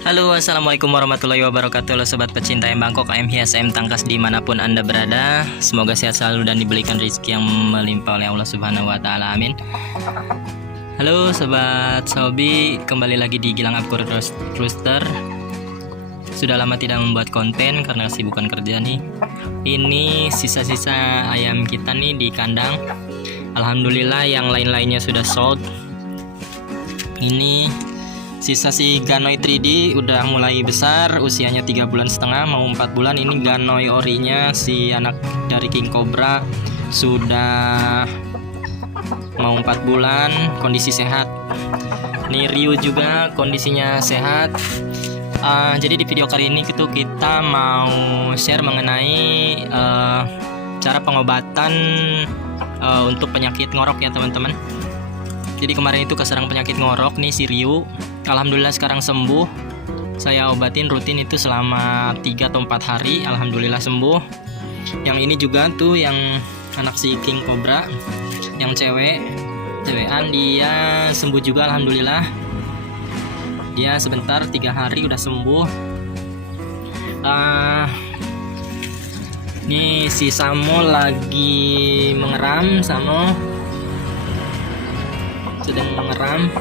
Halo, assalamualaikum warahmatullahi wabarakatuh. Halo sobat pecinta ayam Bangkok, ayam hias, ayam tangkas dimanapun anda berada. Semoga sehat selalu dan diberikan rezeki yang melimpah oleh Allah Subhanahu Wa Taala. Amin. Halo sobat Sobi, kembali lagi di Gilang Upcore Rooster. Sudah lama tidak membuat konten karena kesibukan kerja nih. Ini sisa-sisa ayam kita nih di kandang. Alhamdulillah yang lain-lainnya sudah sold. Ini sisa si Ganoi 3D udah mulai besar, usianya 3,5 bulan mau 4 bulan. Ini Ganoi orinya si anak dari King Cobra sudah mau 4 bulan, kondisi sehat. Ini Ryu juga kondisinya sehat. Jadi di video kali ini kita mau share mengenai cara pengobatan untuk penyakit ngorok ya teman-teman. Jadi kemarin itu keserang penyakit ngorok nih si Ryu. Alhamdulillah sekarang sembuh. Saya obatin rutin itu selama 3 atau 4 hari. Alhamdulillah sembuh. Yang ini juga tuh yang anak si King Cobra, yang cewekan, dia sembuh juga alhamdulillah. Dia sebentar 3 hari udah sembuh. Nih si Samo lagi mengeram. Samo sedang mengeram.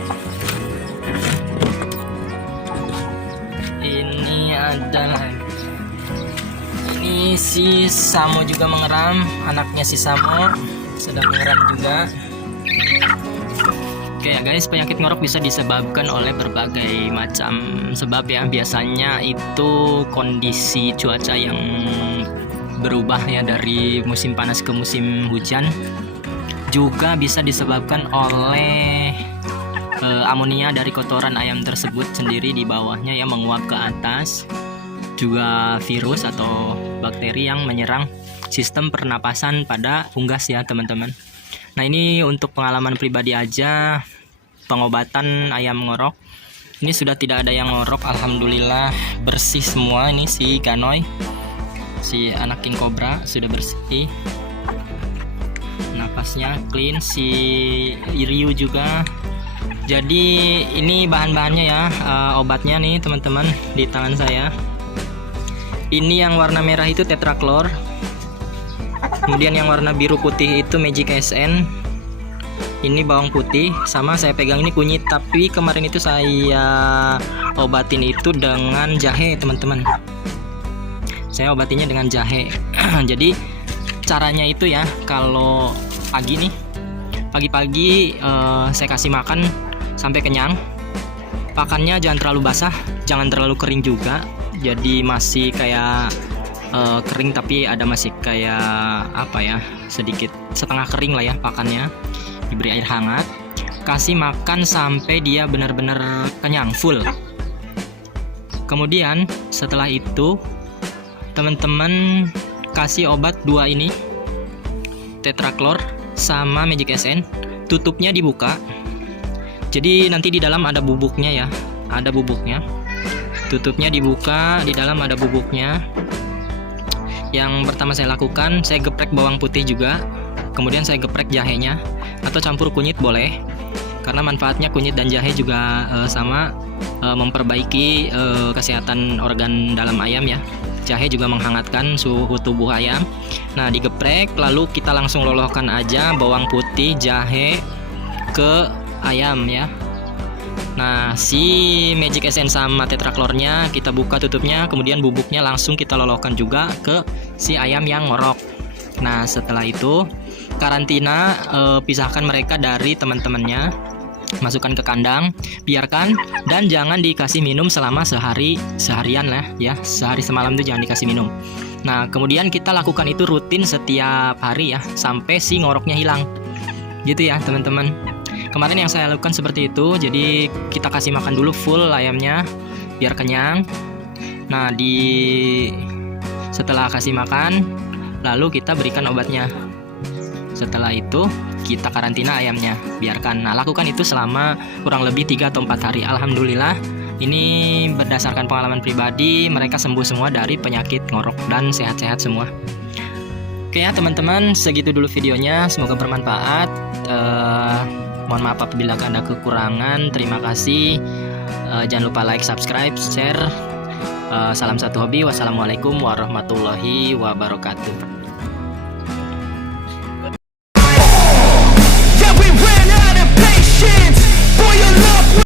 Ini adalah ini si Samo juga mengeram, anaknya si Samo sedang mengeram juga. Oke ya guys, penyakit ngorok bisa disebabkan oleh berbagai macam sebab ya. Biasanya itu kondisi cuaca yang berubah ya dari musim panas ke musim hujan. Juga bisa disebabkan oleh amonia dari kotoran ayam tersebut sendiri di bawahnya ya menguap ke atas. Juga virus atau bakteri yang menyerang sistem pernapasan pada unggas ya teman-teman. Nah ini untuk pengalaman pribadi aja pengobatan ayam ngorok. Ini sudah tidak ada yang ngorok, alhamdulillah bersih semua. Ini si Ganoi, si anak King Cobra sudah bersih, napasnya clean. Si Ryu juga. Jadi ini bahan-bahannya ya, obatnya nih teman-teman di tangan saya. Ini yang warna merah itu Tetrachlor. Kemudian yang warna biru putih itu Magic SN. Ini bawang putih, sama saya pegang ini kunyit. Tapi kemarin itu saya obatin itu dengan jahe teman-teman. Saya obatinya dengan jahe. Jadi caranya itu ya, kalau pagi nih, pagi-pagi saya kasih makan sampai kenyang. Pakannya jangan terlalu basah, jangan terlalu kering juga. Jadi masih kayak kering tapi ada masih kayak apa ya, sedikit setengah kering lah ya pakannya. Diberi air hangat, kasih makan sampai dia benar-benar kenyang full. Kemudian setelah itu teman-teman kasih obat 2 ini, Tetrachlor sama Magic SN. Tutupnya dibuka. Jadi nanti di dalam ada bubuknya ya, ada bubuknya. Tutupnya dibuka, di dalam ada bubuknya. Yang pertama saya lakukan, saya geprek bawang putih juga. Kemudian saya geprek jahenya, atau campur kunyit boleh. Karena manfaatnya kunyit dan jahe juga sama, memperbaiki kesehatan organ dalam ayam ya. Jahe juga menghangatkan suhu tubuh ayam. Nah digeprek, lalu kita langsung lolohkan aja bawang putih, jahe ke ayam ya. Nah si Magic SN sama Tetrachlornya kita buka tutupnya, kemudian bubuknya langsung kita lolohkan juga ke si ayam yang ngorok. Nah setelah itu karantina, pisahkan mereka dari teman-temannya, masukkan ke kandang, biarkan, dan jangan dikasih minum selama seharian lah ya, sehari semalam itu jangan dikasih minum. Nah kemudian kita lakukan itu rutin setiap hari ya, sampai si ngoroknya hilang gitu ya teman-teman. Kemarin yang saya lakukan seperti itu. Jadi kita kasih makan dulu full ayamnya biar kenyang. Nah setelah kasih makan, lalu kita berikan obatnya. Setelah itu kita karantina ayamnya, biarkan. Nah lakukan itu selama kurang lebih 3 atau 4 hari. Alhamdulillah ini berdasarkan pengalaman pribadi, mereka sembuh semua dari penyakit ngorok dan sehat-sehat semua. Oke ya teman-teman, segitu dulu videonya, semoga bermanfaat. Mohon maaf apabila ada kekurangan. Terima kasih. Jangan lupa like, subscribe, share. Salam satu hobi. Wassalamualaikum warahmatullahi wabarakatuh.